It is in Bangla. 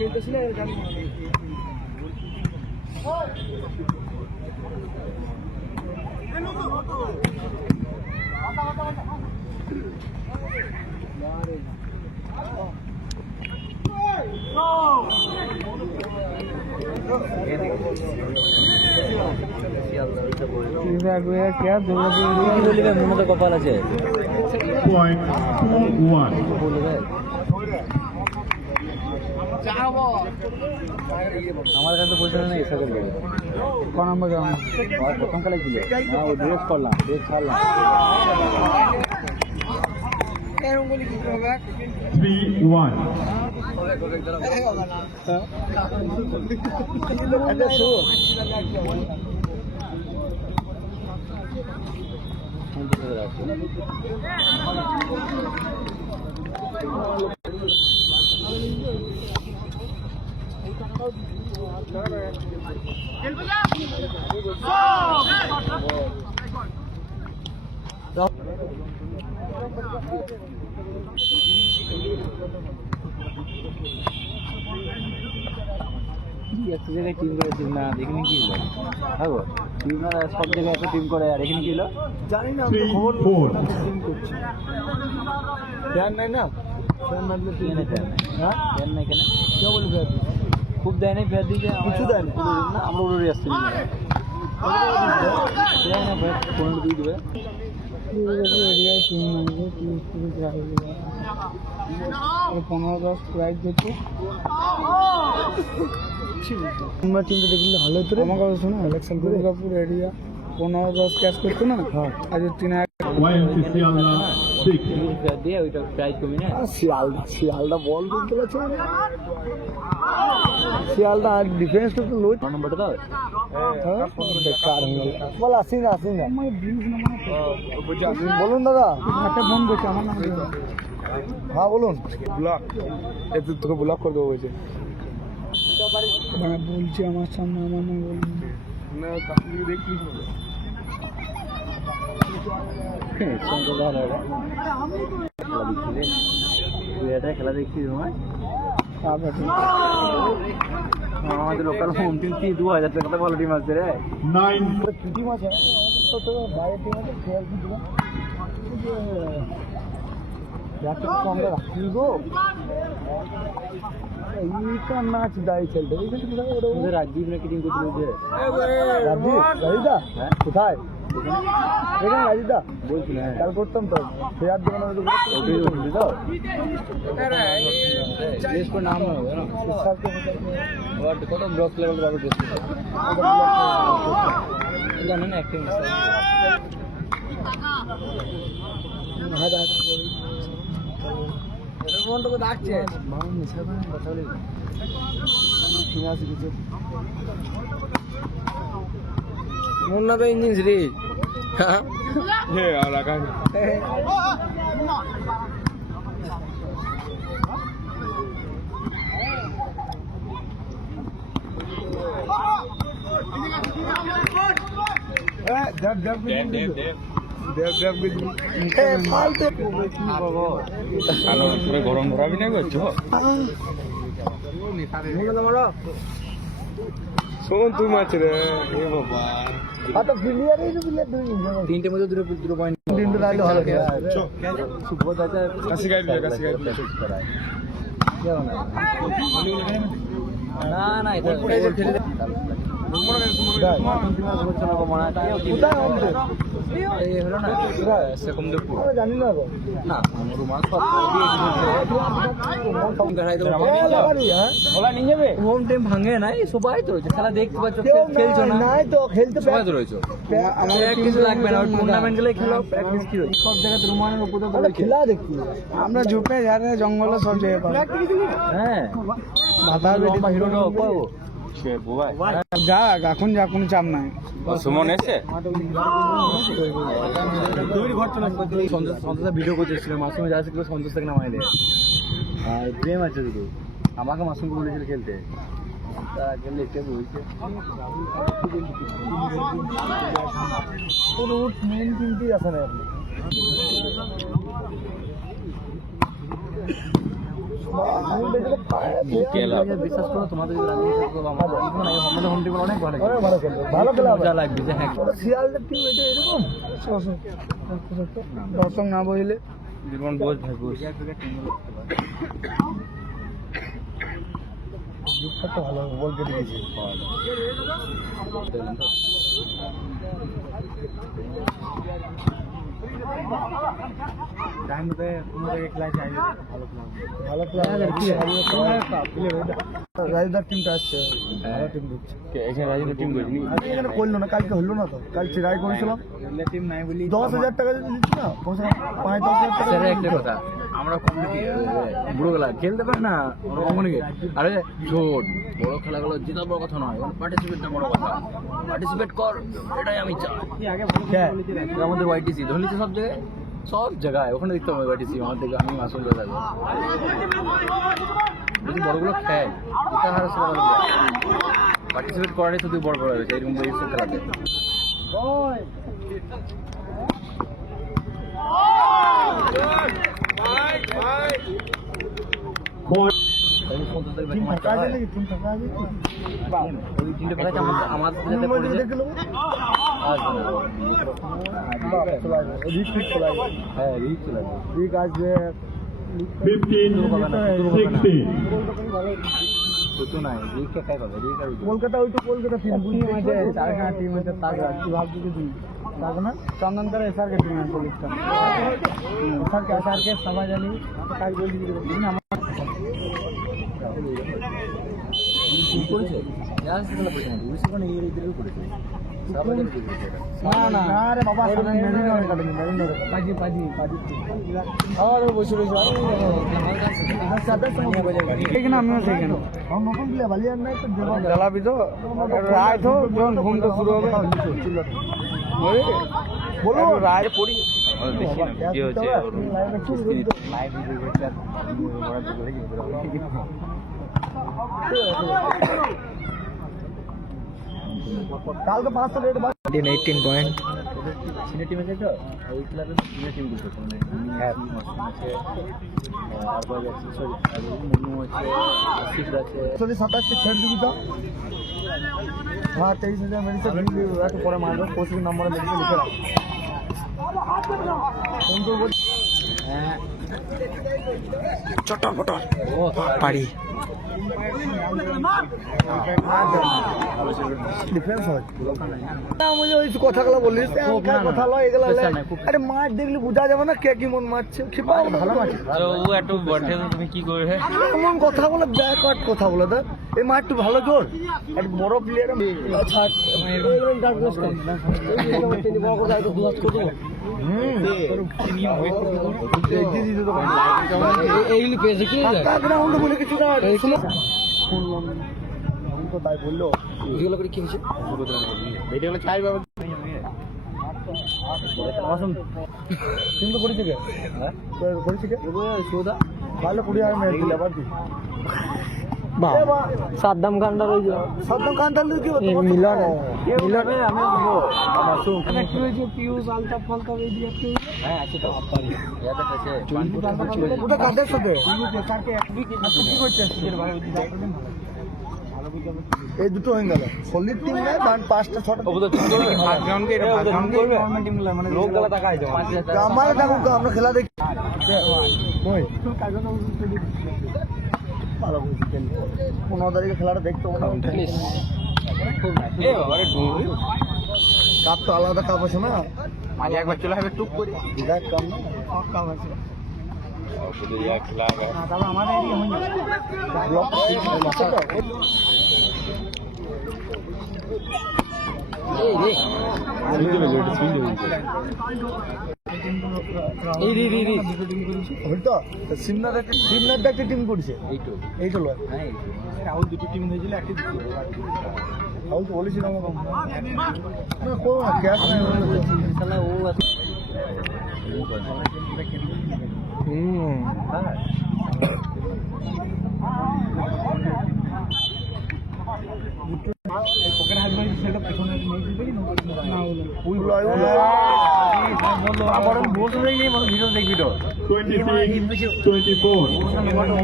क्या মনে কপাল আছে আমার কাছে পয়সা নেই এসে করবে কোন নাম্বার প্রথম খেলা ছিল ড্রেস করলাম ড্রেস ছাড়লাম 3-1 এক জায়গায় টিম করেছিল না এখানে কি হলো হ্যাঁ টিম না সব জায়গায় একটা টিম করে আর এখানে কি হলো জানি না খবর টিম করছে ফ্যান নাই না ফ্যান মারলে টিম নেই হ্যাঁ ফ্যান নাই কেন কে বলি ফ্যান খুব দেয় নাই ফ্যান দিকে কিছু দেয় না আমরা উড়ে আসছি না ফোন দিয়ে দেবে এরিয়ায় টিম মানবে টিম শুরু করা হবে 15-10 প্রাইজ দিচ্ছে তোমরা টিমটা দেখলে ভালো হতো আমার কথা শোনো ইলেকশন দুর্গাপুর এরিয়া 15-10 ক্যাচ করতো না আজ 3 দিয়ে ওইটা প্রাইজ কমে না শিয়ালদা বল দিতে পারছে শিয়ালদা আর ডিফেন্স তো লো নম্বরটা দাও বেকার বল আসি না বলুন দাদা একটা ফোন করছে আমার নাম হ্যাঁ বলুন ব্লক একটু তোকে ব্লক করে দেবো বলছে বলছি আমার সামনে আমার নাম বলুন না কাকুকে দেখি খেলা দেখছি তোমার আমাদের লোকাল হোম টিম 2000 টাকা ভালো টিম আছে রে 9 টিম আছে তো বাইরে টিম আছে খেয়াল কি দিবা যাকে সঙ্গে রাখি গো এইটা ম্যাচ দাই চলবে ওদের রাজীব নাকি টিম করতে বলছে রাজীবদা হ্যাঁ কোথায় এখানে রাজীবদা বলছি না কাল করতাম তো ফেয়ার দোকানে ওটাই তো ড্রেস করে নাম হবে না কত ব্লক লেভেল যাবে ড্রেস জানেন না অ্যাক্টিং মনটাকে ডাকছে মুন্না তো ইঞ্জিন সিরিজ গরম ধরাবি না করছো শোন তুই মাছ রে বাবা তিনটে মধ্যে দুটো পয়েন্ট তিনটে রাখলে ভালো না না এটা জানি না হোম টিম ভাঙে নাই সবাই তো রয়েছে খেলা দেখতে পাচ্ছ খেলছো না তো খেলতে সবাই তো রয়েছে আমাদের কিছু লাগবে না টুর্নামেন্ট গেলে খেলো প্র্যাকটিস কি রয়েছে সব জায়গায় রুমানের উপরে খেলা দেখছি আমরা ঝুপে ঝাড়ে জঙ্গলে সব জায়গায় পাবো হ্যাঁ মাথা লম্বা হিরোটা পাবো যাক এখন যা কোনো চাপ নাই সুমন এসে সন্তোষা ভিডিও করতেছিল মাসুমে যা শিখলো সন্তোষ থেকে নামাই দেয় আর প্রেম আছে শুধু আমাকে মাসুমকে বলেছিল খেলতে গেলে একটা বলছে মেন টিমটি আছে না বিশ্বাস করো তোমাদের যদি রাজনীতি থাকতো বা আমাদের আমাদের হোম টিম অনেক ভালো খেলা মজা লাগবে যে হ্যাঁ শিয়ালদের টিম এটা এরকম দর্শক না বইলে জীবন বোঝ ভাই বোঝ যুগটা তো ভালো বল কেটে দিয়েছে টাইম पे तुम्हारे एक क्लास आई ভালো রাজদার টিমটা আসছে ভালো টিম দিচ্ছে এখানে রাজদার টিম করিনি এখানে করলো না কালকে হলো না তো কাল ট্রাই করেছিলাম টিম নাই বলি 10000 টাকা দিচ্ছি না 5-10,000 টাকা স্যার একটা কথা আমরা কমিটি বুড়ো খেলা খেলতে পারি না ওরা কমিটি আরে ছোট বড় খেলাগুলো জেতা বড় কথা নয় পার্টিসিপেটটা বড় কথা পার্টিসিপেট কর এটাই আমি চাই আমাদের ওয়াইটিসি ধরলি তো সব জায়গায় ওখানে দেখতে হবে ওয়াইটিসি আমার থেকে আমি আসল করে থাকবো যদি বড়গুলো খেল এটা হারে সব পার্টিসিপেট করাটাই শুধু বড় বড় হয়েছে এরকম এইসব খেলাতে কলকাতা ওই তো কলকাতা চারখানা টিম আছে তার কি ভাবছি তুই না চন্দন তারা এসআরকে টিম আছে এসআরকে সবাই জানি কাজ বলছি করেছে জ্বালাবি তো রায় তো যখন ঘুমটা শুরু হবে বলো রায় পড়ি কালকে 500 রেট 18 পয়েন্ট সিনিয়র টিম আছে তো ওই ক্লাবে সিনিয়র টিম গুলো মানে হ্যাঁ আর বড় আছে সরি মনু আছে আসিফ আছে 27 কে ছেড়ে দিবি তো হ্যাঁ 23000 মেডিসিন একটু পরে মারবো কোচিং নম্বরে মেডিসিন লিখে রাখ কিন্তু হ্যাঁ চটপট ও পারি ডিফারেন্স হয় না মুঝে ওই কথাগুলো বলিস কথা লয় এগুলো আরে মাছ দেখলে বোঝা যাবে না কে কি মন মারছে ক্ষিপা ভালো মাছ আর ও একটু বটে তুমি কি করবে এমন কথা বলে ব্যাকওয়ার্ড কথা বলে দা এই মাছ একটু ভালো জোর এক বড় প্লেয়ার ছাড় এরকম ডাকলেস কম এই বড় কথা একটু দুহাত করে দেবো এইগুলি পেয়েছে কি গ্রাউন্ডে বলে কিছু না শুনলাম তো তাই বললো ভিডিওগুলো করে কি হয়েছে ভিডিওগুলো চাই বাবা কিন্তু করেছে কে হ্যাঁ করেছে কে সৌদা ভালো 20,000 মেরে দিলে আবার সাদ্দাম খানটা রয়েছে সাদ্দাম খানটা কি মিলন মিলনে আমি মাসুম কানেক্ট হয়েছে পিউস আলতাফ ফালতাফ এই দিয়ে হ্যাঁ আছে তো আপারি ইয়াতে আছে ওটা কাদের সাথে কাকে কি করছে এর ভালো দিতে এই দুটো হয়ে গেল সলিড টিম না বান 5টা 6টা ওটা ঠিক করবে ফার্স্ট গ্রাউন্ডে এটা ফার্স্ট গ্রাউন্ডে গভর্নমেন্ট টিম মানে লোকগুলো টাকা আইছে আমার টাকা আমরা খেলা দেখি কই কাগজ ভালো বুঝতে 15 তারিখে খেলাটা দেখতে কাপ তো আলাদা কাপ আছে না আজ একবার চলে হবে টুক করে বিরাট কাম না সব কাম আছে আমাদের সিমনার একটা টিম করছে এইটা লয় রাহুল দুটো টিম হয়েছিল একটা রাহুল তো বলেছিল ক্যাশ ও আছে বসে দেখবি ভিডিও দেখবি তো 26-24